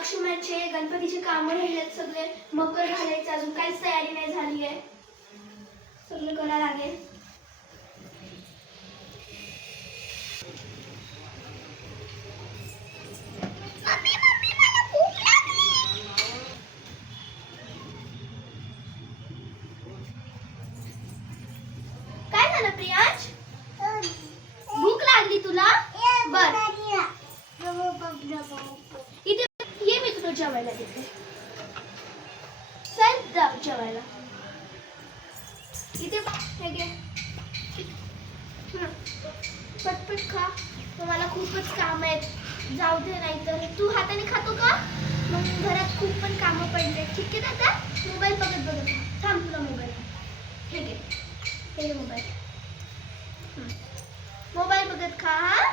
लक्ष्मणचे गणपतीचे कामं राहिलेत सगळे. मकर घालायचं, अजून काहीच तयारी नाही झाली आहे. सगळं करायला लागेल. काय झालं प्रियांश? भूक लागली तुला? बर, इथे ये, मी तुला जेवायला देते. चल जा जेवायला. इथे हे घे. पटपट खा, मला खूपच काम आहेत. जाऊ दे, नाही तर तू हाताने खातो का? मग घरात खूप पण कामं पडले. ठीक आहे दादा, मोबाईल बघत बघत थांब, तुला मोबाईल हे घे. हे मोबाईल मोबाईल बघत खा. हा,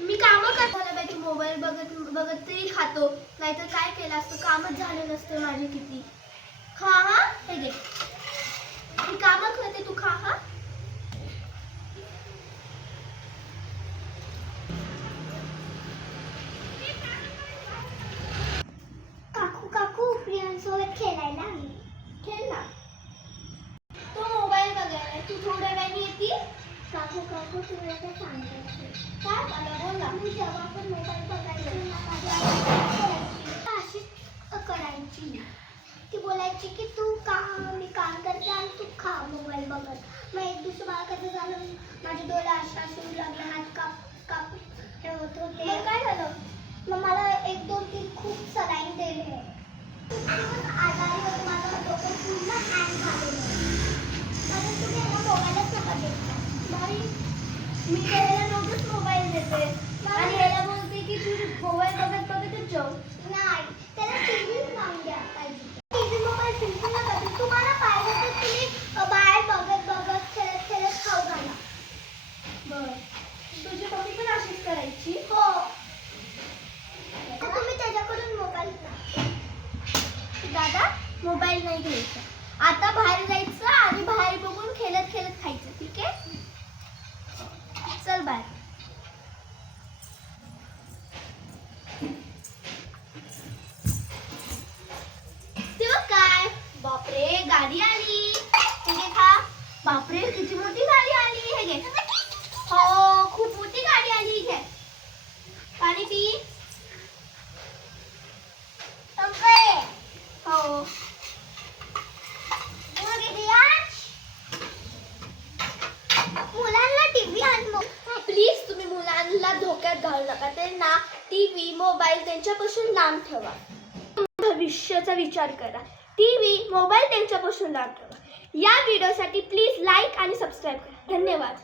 मी कामं करताना बाई तू मोबाईल बघत बघत तरी खातो. नाहीतर काय केलं असतं, कामच झालं नसतं माझे किती. खा. हा, हे घे. मी कामं करते, तू खा. हा, काकू काकू प्रियांसोबत खेळायला आली. खेळ ना. तो मोबाईल बघायला, तू थोड्या वेळाने येती. काकू काकू तुला काय सांगायचं? काय मला बोल ना. मी जेव्हा पण मोबाईल बघायची अशीच करायची. ती बोलायची की तू मी काम करते आणि तू खा मोबाईल बघत. मग एक दिवशी मला कसं झालं, माझे डोळे अशा सुरू लागले, हात काप हे होत होते. मग काय झालं? मग मला 1 2 3 खूप सलाईन दिले. आजारी होते, माझं डोकं पूर्ण हँग झालेलं. कारण तुम्ही याला मोबाईलच नका देत. मी त्याला रोजच मोबाईल देते आणि याला बोलते की तू मोबाईल बघत बघतच जाऊ. नाही, त्याला टीव्ही लावून द्या पाहिजे. टीव्ही मोबाईल बिलकुल नका देऊ. तुम्हाला पाहिजे तर तुम्ही बाहेर बघत बघत खेळत खेळत खाऊ घाला. बरं, तुझी मम्मी पण अशीच करायची? हो. तुम्ही त्याच्याकडून मोबाईल घ्या. दादा, मोबाईल नाही घ्यायचा. आता बाहेर जायचं आणि बाहेर बघून खेळत खेळत खायचं. ठीक आहे? चल बाय. तेव्हा काय, बापरे गाडी आली. हे घे खा. बापरे किती मोठी गाडी आली. हे घे. हो, खूप मोठी गाडी आली. घे पाणी पी. हो, मुलांना टीव्ही आणू. प्लीज तुम्ही मुलांना धोक्यात घालू नका. त्यांना टीव्ही मोबाईल त्यांच्यापासून लांब ठेवा. भविष्याचा विचार करा. टीव्ही मोबाईल त्यांच्यापासून लांब ठेवा. या व्हिडिओसाठी प्लीज लाईक आणि सबस्क्राईब करा. धन्यवाद.